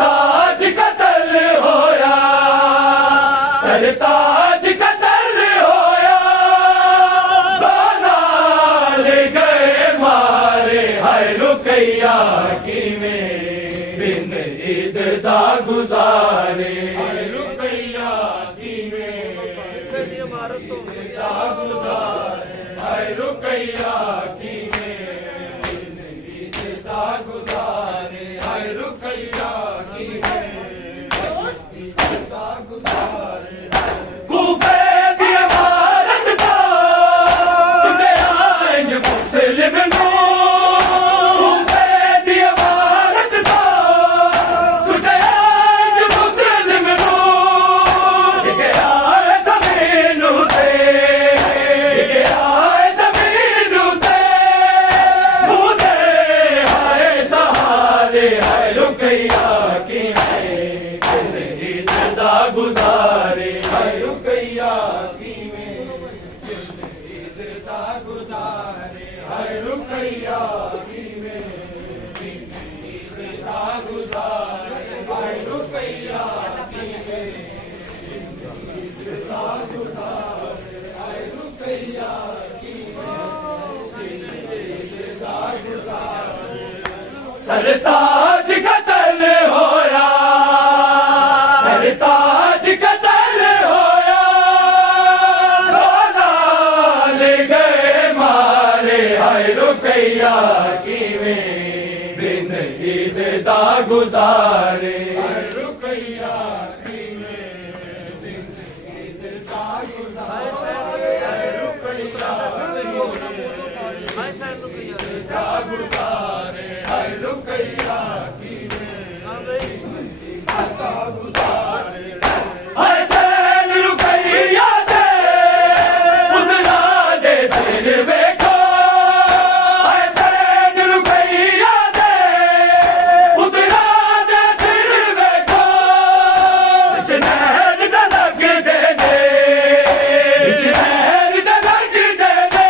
सरताज कतल होया, सरताज कतल होया, बानाल गए मारे हाय रुकैया किवें बिन ईद दा गुजारे, हाय रुकैया किवें हाय रुकैया किवें बिन ईद दा गुजारे, हाय रुकैया किवें ईद दा गुजारे। कूफे दी इमारत दा सुनया इंज मुस्लिम नूं, कूफे दी इमारत दा सुनया इंज मुस्लिम नूं, गया ज़मीन उते, गया ज़मीन उते, मुदे हाय सहारे हाय रुकैया किवें बिन ईद दा गुजारे, हाय रुकैया किवें बिन ईद दा गुजारे, हाय रुकैया किवें बिन ईद दा गुजारे, हाय रुकैया किवें बिन ईद दा गुजारे, हाय रुकैया किवें बिन ईद दा गुजारे। सरताज कतल होया, सरताज कतल होया, बानाल गए मारे हाय रुकैया किवें बिन ईद दा गुजारे, हाय रुकैया किवें बिन ईद दा गुजारे, हाय रुकैया दा गुजारे, हाय रुकैया किवें दा गुजारे। हाय सैन रुकैया दे उतना दे सिर वेखो, हाय सैन रुकैया दे उतना दे सिर वेखो, बिच नहर दा लगदे ने, बिच नहर दा लगदे ने,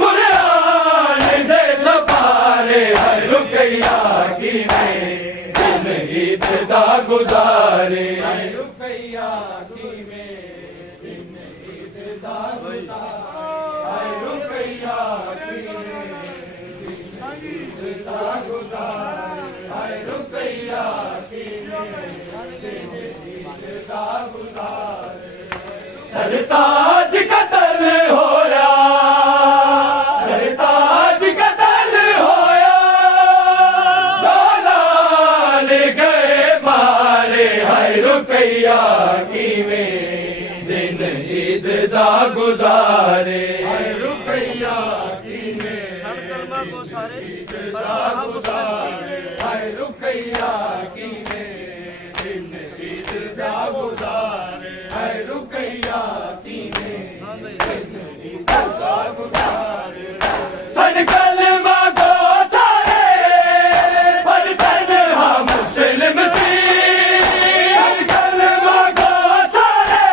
कुरान दे सपारे हाय रुकैया किवें बिन ईद दा गुजारे, हाय रुकैया किवें बिन ईद दा गुजारे, हाय रुकैया किवें बिन ईद दा गुजारे, हाय रुकैया किवें बिन ईद दा गुजारे। सरताज कतल होया, सरताज कतल होया, बानाल गए मारे हाय रुकैया किवें दिन ईद दा गुजारे, हाय रुकैया किवें कलमा को सारे ईद दा गुजारे, हाय रुकैया किवें दिन ईद दा गुजारे, हाय रुकैया किवें दिन ईद दा गुजारे। सन कलमा को सारे पर तन्हा मुस्लिम सी, सन कलमा को सारे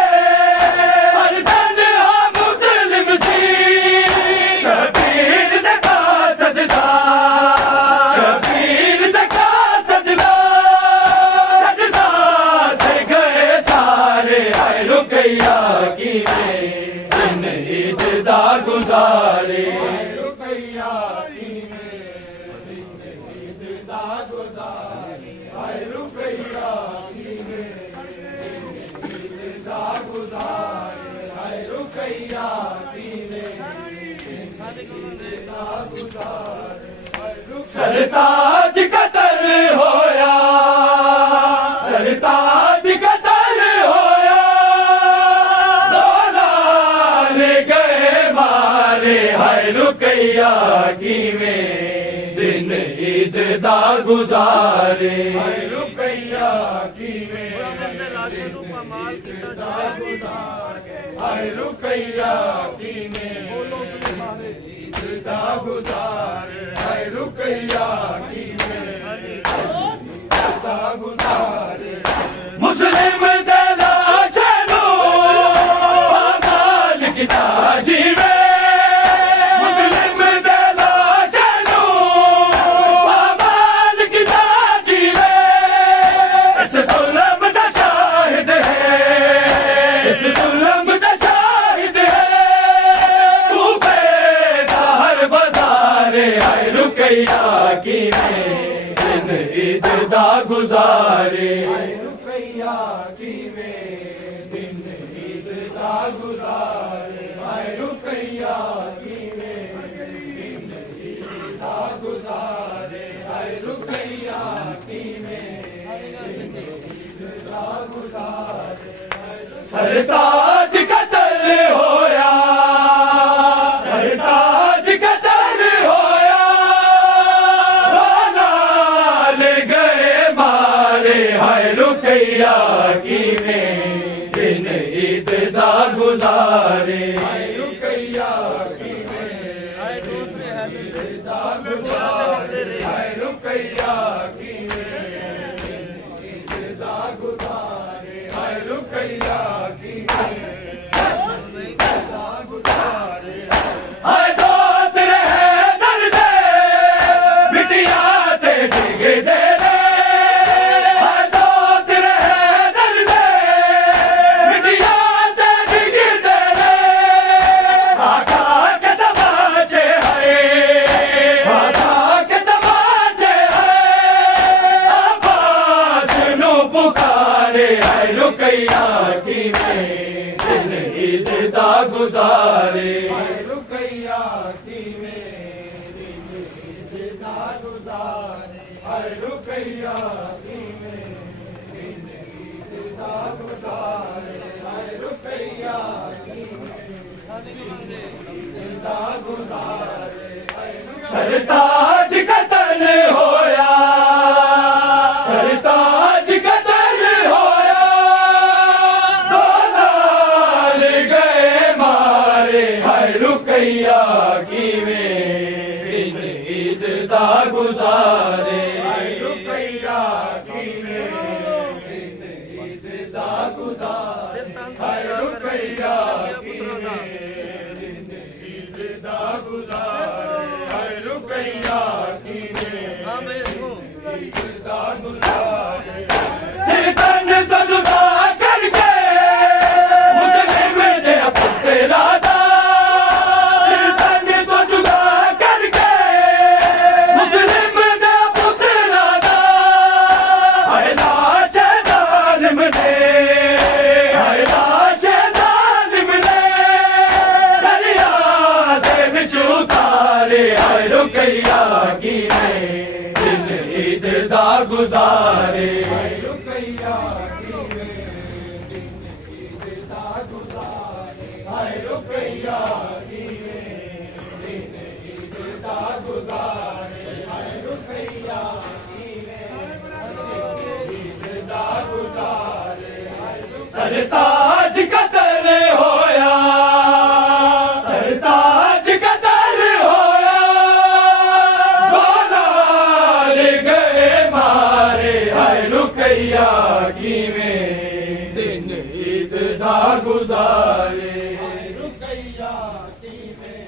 पर तन्हा मुस्लिम सी, शबीर दका सजदा, शबीर दका सजदा, छड़ साथ गए सारे हाय रुकैया किवें दिन ईद दा गुजारे, हाय रुकैया किवें दिन ईद दा गुजारे, हाय रुकैया किवें दिन ईद दा गुजारे, हाय रुकैया किवें दिन ईद दा गुजारे। सरताज कतल होया, सरताज कतल होया, बानाल गए मारे हाय रुकैया किवें दिन ईद दा गुजारे, हाय रुकैया किवें लाशों को पामाल किया जाए, हाय रुकैया किवें ईद दा गुजारे, हाय रुकैया किवें ईद दा गुजारे। मुस्लिम दे लाशां नूं पामाल किता जीवे, मुस्लिम दे लाशां नूं पामाल किता जीवे, गुजारे रुपैया किवें दिन ईद दा गुजारे हाय रुपैया किवें दिन ईद दा गुजारे हाय रुपैया किवें दिन ईद दा गुजारे सरताज कतल होया सरताज कतल होया नाल गए मारे हाय रुकैया किवें दिन ईद दा गुजारे रुपैया किवें हाय दोस्त रे है दा गुजारे हाय रुपैया किवें ईद दा गुजारे हाय रुपैया किवें दा गुजारे हाय दोस्त रहे दर्दे बिटिया ते डिग दे रे हाय दोस्त रहे दर्दे बिटिया ते डिग दे रे आका के तमाचे है आका के तमाचे है अब्बास नु पुकारे हाय रुकैया किवें दिन ईद दा गुजारे रुपैया किवें दिन ईद दा गुजारे हाय रुपैया किवें दिन ईद दा गुजारे हाय रुपैया किवें ईद दा गुजारे सरताज कतल होया सरताज कतल होया नाल गए मारे हाय रुकैया किवें दिन ईद दा गुजारे रुपैया किवें दिन ईद दा गुजारे हाय रुपैया किवें दिन ईद दा गुजारे हाय रुपैया किवें हाँ भाई इसको ईद दा गुजारे सिर तन तो जुदा करके मुस्लिम दे पुत्रा दा सिर तन तो जुदा करके मुस्लिम दे पुत्रा दा हाय लाश जालिम ने हाय लाश जालिम ने दरिया दे विच उतारे हाय रुकैया किवें दिन ईद दा गुजारे रुपैया किवें दिन ईद दा गुजारे हाय रुपैया किवें दिन ईद दा गुजारे हाय रुपैया किवें ईद दा गुजारे हाय सरताज कतल होया सरताज कतल होया नाल गए मारे हाय रुकैया किवें दिन ईद दा गुजारे रुपैया किवें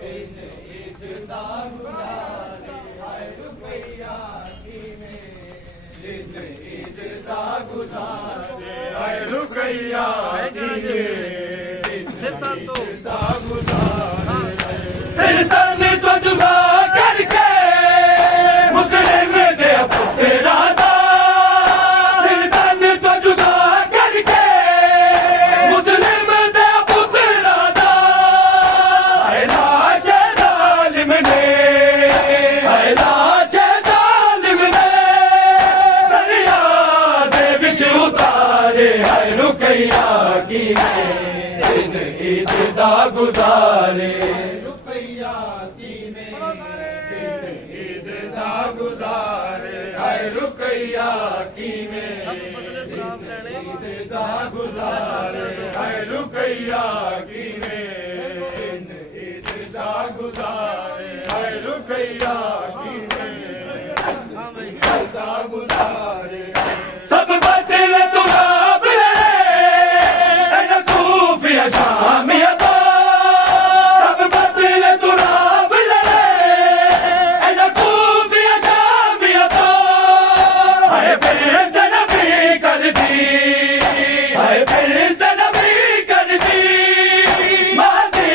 दिन ईद दा गुजारे हाय रुपैया किवें दिन ईद दा गुजारे हाय रुपैया किवें सिर तान तो दा गुजारे सिर तन तो जुदा करके मुस्लिम दे पुत्रा दा सिर तन तो जुदा करके मुस्लिम दे पुत्रा दा हाय लाश जालिम ने हाय लाश जालिम ने दरिया दे विच उतारे हाय रुकैया किवें दिन ईद दा गुजारे रुपैया किवें दिन ईद दा गुजारे हाय रुपैया किवें बदले गुलाब लेने ईद दा गुजारे हाय रुपैया किवें दिन ईद दा गुजारे हाय रुपैया किवें हाँ भाई दा गुजारे सब बदल तुरा बिले एना खूफिया शामिया तो सब बदल तुरा बिले एना खूफिया शामिया तो हाय बेंत नबी कर दी हाय बेंत नबी कर दी मादी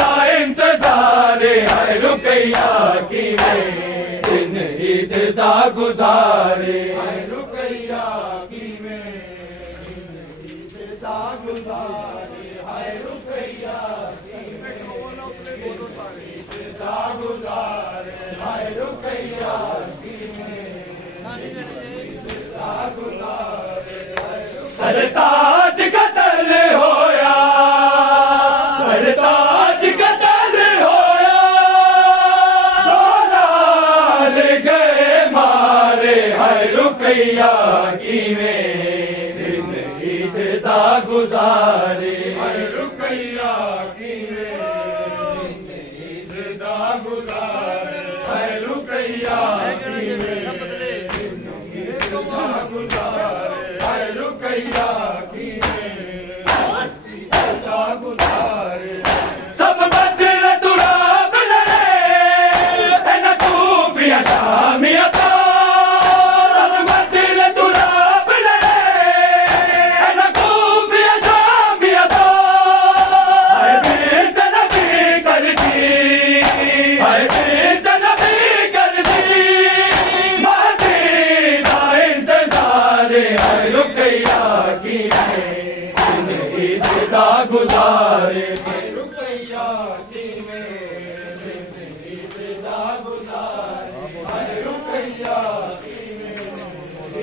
दा इंतजार हाय रुकैया किवें दिन ईद दा गुजारे गुजारे हाय रुकैया सरताज कतल होया सरताज कतल होया लाल गए मारे हाय रुकैया किवें दिन ईद दा गुजारे हाय रुकैया गुजारे हाय रुकैया गुजारे हाय रुकैया गुजारे सब बदल तुराब लड़े एन कूफिया शामियता सब बदल तुराब लड़े एन कूफिया शामियता हाय बेट नबी करती हाय बेट नबी करती महदी दा इंतजार हाय रुकैया की ईद दा गुजारे रुकैया की ईद दा गुजारे हाय रुकैया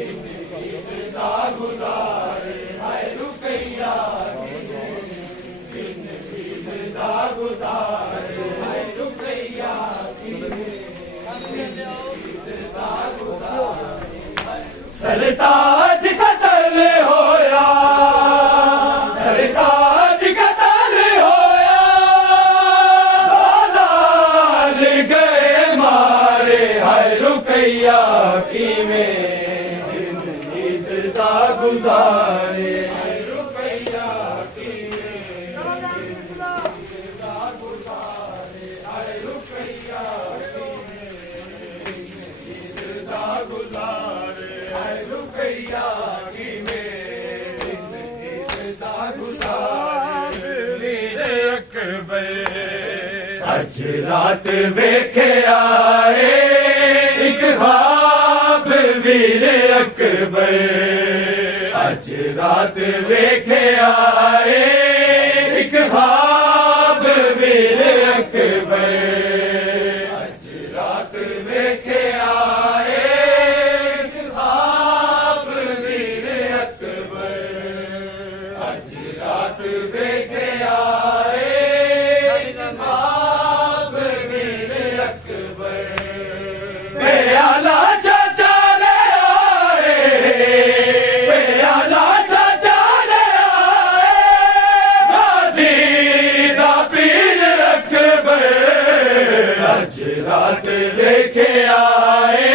ईद दा गुजारे हाय रुकैया ईद दा गुजारे हाय रुकैया सरताज कतल होया सरताज कतल होया लाल गए मारे हाय रुकैया किवें दिन ईद दा गुजारे रुकैया गुजारे हाय रुकैया गुजारे वीर अकबर अज रात वेखे आए एक ख्वाब वीर अकबर अज रात वेखे आए एक ख्वाब वीर अकबर अज रात वेखे आए एक ख्वाब वीर अकबर अज रात वेखे आए एक ख्वाब वीर अकबर प्याला चाचा ले आए प्याला चाचा ले आए गाजी दा पीर अकबर अज रात लेके आए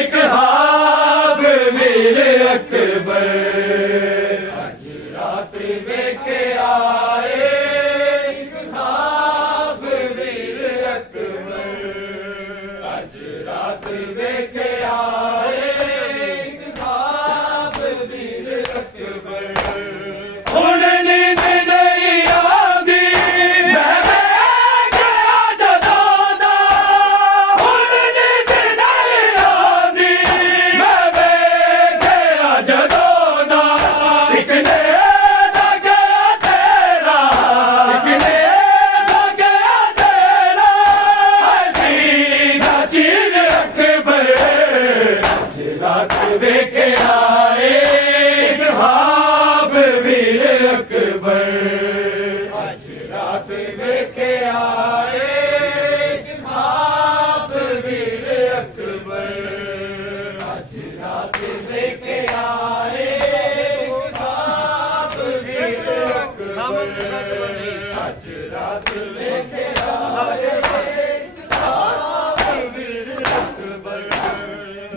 एक ख्वाब वीर अकबर अज रात लेके आए एक ख्वाब वीर अकबर अज रात लेके आए एक ख्वाब वीर अकबर हुण नींद नहीं आंदी मैं गया जदों दा हुण नींद नहीं आंदी मैं गया जदों दा इक नेज़ा गया तेरा इक नेज़ा गया तेरा सीधा चीर अकबर अज रात वेखे आए एक ख्वाब वीर अकबर आज रात वेखे आए एक ख्वाब वीर अकबर आज रात वेखे आए एक ख्वाब वीर अकबर आज रात वेखे आए एक ख्वाब वीर अकबर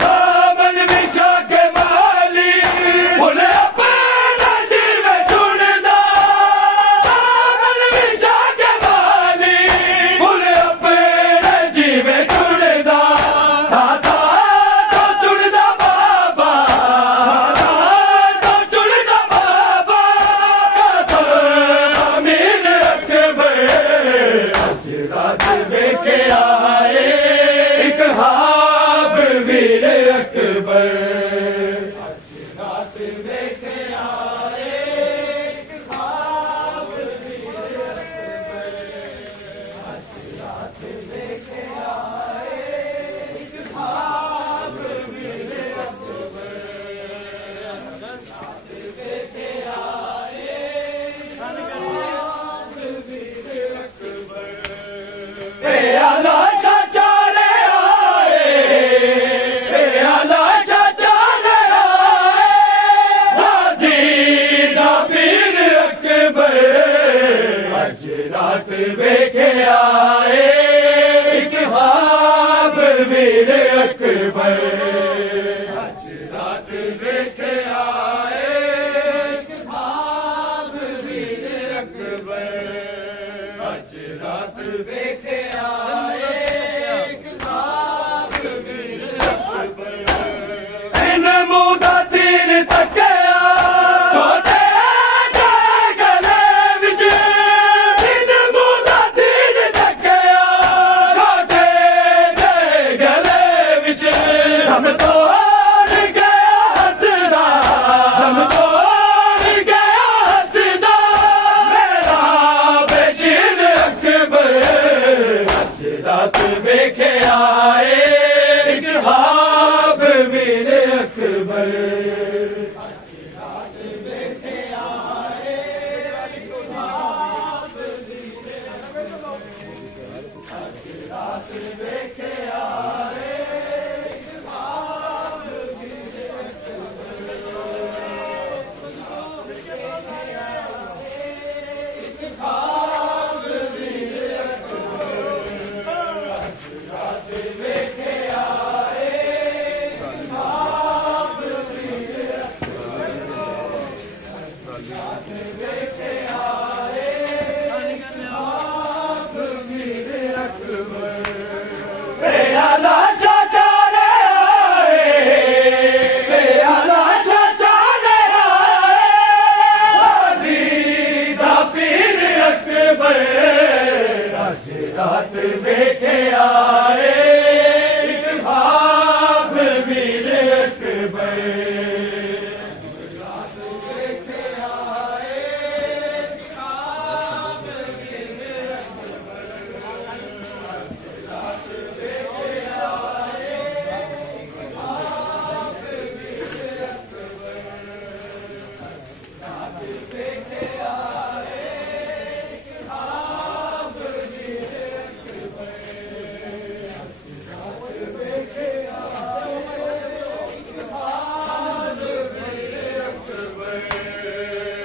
दामन विशा के माली बोले अपने ਵੇਖਿਆ ਏ ਇੱਕ ਖਾਬ ਵੀਰ ਅਕਬਰ ਅੱਜ ਰਾਤ ਵੇਖਿਆ ਏ ਇੱਕ ਖਾਬ ਵੀਰ ਅਕਬਰ ਅੱਜ ਰਾਤ ਵੇਖਿਆ ਏ ਇੱਕ ਖਾਬ ਵੀਰ ਅਕਬਰ ਇਨ ਮੂੰਹ ਦਾ ਤੀਰ ਤੱਕਿਆ ਛੋਟੇ ਜਿਹੇ ਗਲੇ ਵਿੱਚ ਇਨ ਮੂੰਹ ਦਾ ਤੀਰ ਤੱਕਿਆ ਛੋਟੇ ਜਿਹੇ ਗਲੇ ਵਿੱਚ ਦਮ ਤੋੜ ਗਿਆ ਹੱਸਦਾ ਦਮ ਤੋੜ ਗਿਆ ਹੱਸਦਾ ਮੇਰਾ ਬੇਸ਼ੀਰ ਅਕਬਰ ਅੱਜ ਰਾਤ ਵੇਖਿਆ ਏ ਇੱਕ ਖਾਬ ਵੀਰ ਅਕਬਰ ਪਿਆਲਾ ਚਾਚਾ ਰੇ ਆਏ ਪਿਆਲਾ ਚਾਚਾ ਰੇ ਆਏ ਬਾਜ਼ੀ ਦਾ ਪੀਰ ਅਕਬਰ ਅੱਜ ਰਾਤ ਵੇਖਿਆ ਏ ਇੱਕ ਖਾਬ ਵੀਰ ਅਕਬਰ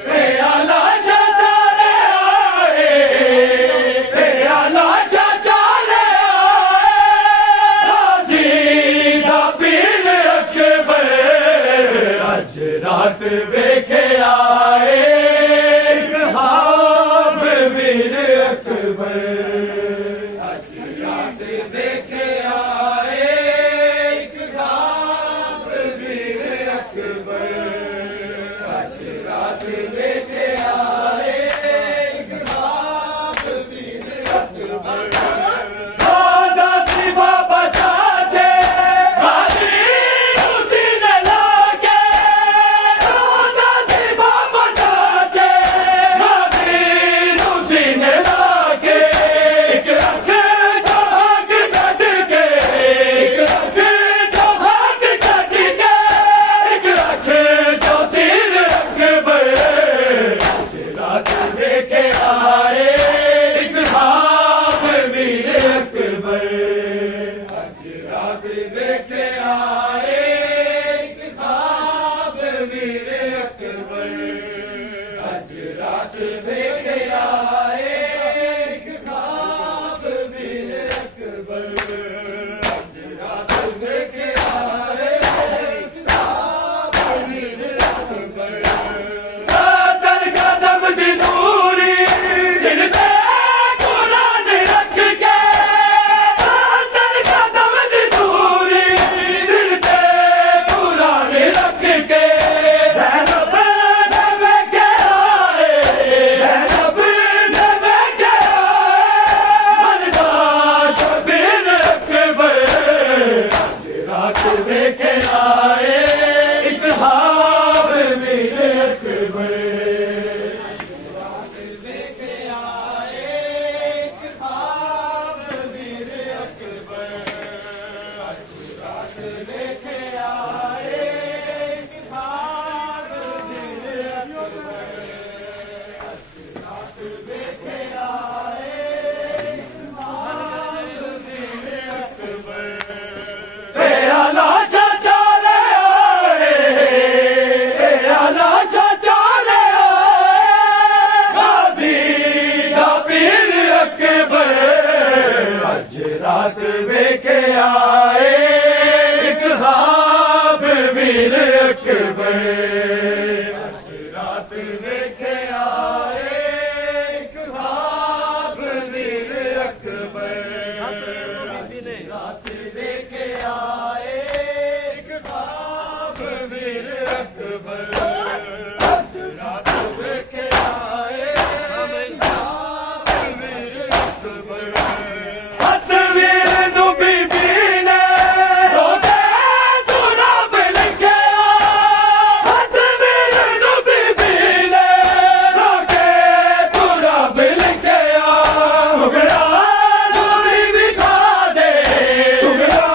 ਪਿਆਲਾ ਚਾਚਾ ਰੇ ਆਏ ਪਿਆਲਾ ਚਾਚਾ ਰੇ ਆਏ ਬਾਜ਼ੀ ਦਾ ਪੀਰ ਅਕਬਰ ਅੱਜ ਰਾਤ ਵੇਖਿਆ ਏ ਇੱਕ ਖਾਬ ਵੀਰ ਅਕਬਰ ਅੱਜ ਰਾਤ ਵੇਖਿਆ ਏ ਇੱਕ ਖਾਬ ਵੀਰ ਅਕਬਰ ਅੱਜ ਰਾਤ ਵੇਖਿਆ ਏ ਇੱਕ ਖਾਬ ਵੀਰ ਅਕਬਰ ਦਾਦਾ ਸੀ ਬਾਬਾ ਚਾਚੇ ਗਾਜ਼ੀ ਨੂੰ ਸੀਨੇ ਲਾ ਕੇ ਦਾਦਾ ਸੀ ਬਾਬਾ ਚਾਚੇ ਗਾਜ਼ੀ ਨੂੰ ਸੀਨੇ ਲਾ ਕੇ ਇੱਕ ਅੱਖ ਚੋਂ ਹੱਕ ਕੱਢ ਕੇ ਇੱਕ ਅੱਖ ਚੋਂ ਹੱਕ ਕੱਢ ਕੇ ਇੱਕ ਅੱਖ ਚੋਂ ਤੀਰ ਅਕਬਰ ਅੱਜ ਰਾਤ ਵੇਖਿਆ ਏ ਇੱਕ ਖਾਬ ਵੀਰ ਅਕਬਰ ਅੱਜ ਰਾਤ ਵੇਖਿਆ ਏ ਇੱਕ ਖਾਬ ਵੀਰ ਅਕਬਰ ਅੱਜ ਰਾਤ ਵੇਖਿਆ ਏ ਇੱਕ ਖਾਬ ਵੀਰ ਅਕਬਰ ਅੱਜ ਰਾਤ ਵੇਖਿਆ ਏ ਇੱਕ ਖਾਬ ਵੀਰ ਅਕਬਰ ਸਤਰ ਕਦਮ ਦੀ ਦੂਰੀ ਸਿਰ ਤੇ ਕੁਰਾਨ ਰੱਖ ਕੇ ਸਤਰ ਕਦਮ ਦੀ ਦੂਰੀ ਸਿਰ ਤੇ ਕੁਰਾਨ ਰੱਖ ਕੇ ਜ਼ੈਨਬ ਦੇ ਵੇਖਿਆ ਏ ਜ਼ੈਨਬ ਵੀਰ ਅਕਬਰ ਰਾਤ ਵੇਖੇ ਆਏ ਵੀਰ ਅਕਬਰ ਹੱਥ ਵੀਰ ਨੂੰ ਬੀਬੀ ਨੇ ਰੋਦੇ ਤੂੰ ਰੱਬ ਲਿਖਿਆ ਹੱਥ ਵੀਰ ਨੂੰ ਬੀਬੀ ਨੇ ਰੋਕੇ ਤੂੰ ਰੱਬ ਲਿਖਿਆ ਸੁਗਰਾ ਨੂੰ ਵੀ ਵਿਖਾ ਦੇ ਸੁਗਰਾ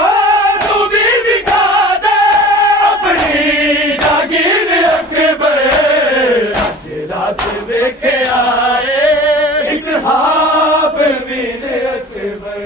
ਨੂੰ ਵੀ ਵਿਖਾ ਦੇ ਆਪਣੀ ਜਾਗੀਰ ਅਕਬਰ ਅੱਜ ਰਾਤ ਵੇਖਿਆ ਏ ਇੱਕ ਹਾਫ ਵੀਰ ਅਕਬਰ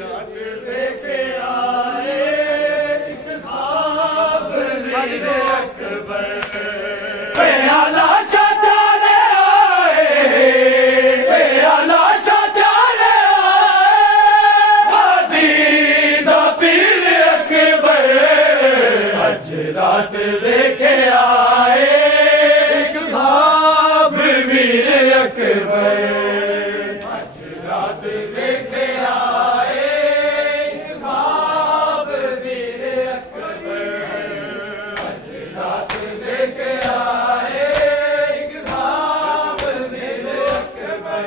ਰਾਤ ਵੇਖੇ ਆਏ ਇੱਕ ਖਾਬ ਵੀਰ ਅਕਬਰ ਪਿਆਲਾ ਚਾਚਾ ਲੈ ਆਏ ਪਿਆਲਾ ਚਾਚਾ ਲੈ ਆਏ ਬਾਜ਼ੀ ਦਾ ਪੀਰ ਅਕਬਰ ਅੱਜ ਰਾਤ ਵੇਖਿਆ ਏ ਇੱਕ ਖਾਬ ਵੀਰ ਅਕਬਰ ਅੱਜ ਰਾਤ ਵੇਖੇ ਆਏ ਇੱਕ ਖਾਬ ਵੀਰ ਅਕਬਰ ਅੱਜ ਰਾਤ ਵੇਖੇ ਆਏ ਇੱਕ ਖਾਬ ਵੀਰ ਅਕਬਰ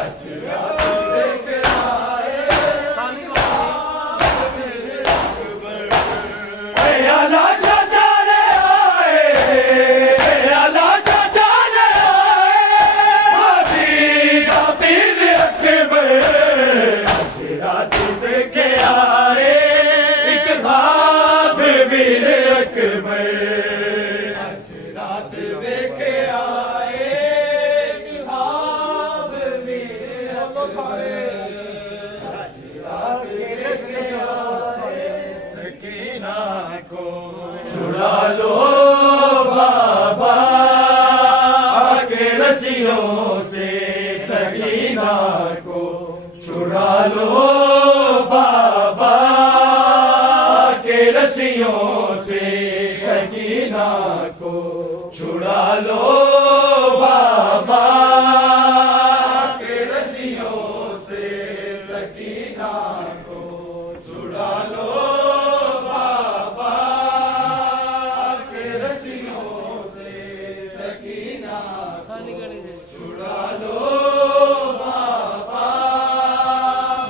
ਅੱਜ ਰਾਤ ਵੇਖੇ ਆਏ ਸਾਨੀ ਕੋ ਵੀਰ ਅਕਬਰ ਪਿਆਲਾ ਚਾਚਾ ਲੈ ਆਏ ਪਿਆਲਾ ਚਾਚਾ ਲੈ ਆਏ ਬਾਜ਼ੀ ਦਾ ਪੀਰ ਅਕਬਰ ਅੱਜ ਰਾਤ ਵੇਖਿਆ ਏ ਇੱਕ ਖਾਬ ਵੀਰ ਅਕਬਰ ਅੱਜ ਰਾਤ ਵੇਖੇ ਆਏ ਇੱਕ ਖਾਬ ਵੀਰ ਅਕਬਰ ਅੱਜ ਰਾਤ ਵੇਖੇ ਆਏ सकीना को छुड़ा लो बाबा आके रस्सियों से सकीना को छुड़ा लो बाबा आके रस्सियों से सकीना को छुड़ा लो बाबा के रस्सियों से सकीना को छुड़ा लो बाबा के रस्सियों से सकीना ਸਾਨੀ ਗਣੀ ਦੇ छुड़ा लो बाबा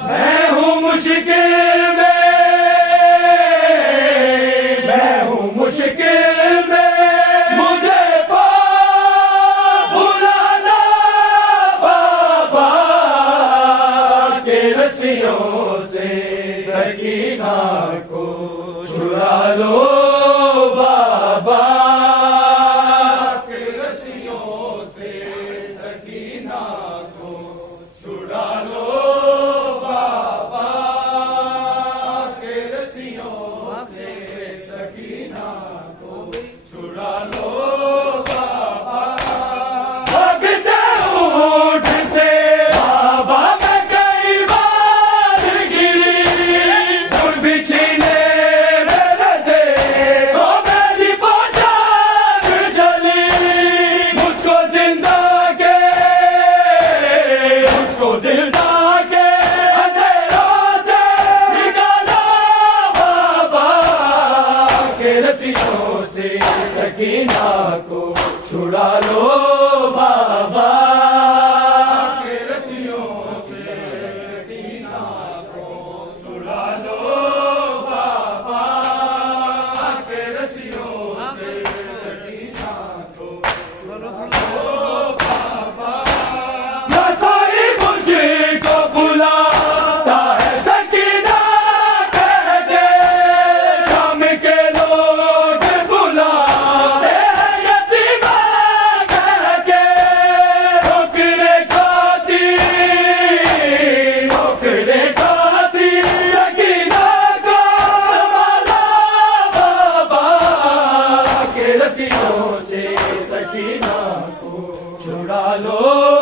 मैं हूँ मुश्किल में मैं हूँ मुश्किल में मुझे बुलाना बाबा के रस्सियों से सकीना को छुड़ा लो बाबा के रस्सियों से सकीना को छुड़ा लो बाबा के रस्सियों से सकीना को छुड़ा लो बाबा भगते ऊँट से बाबा मैं कई बार गिरा मदीना को छुड़ा लो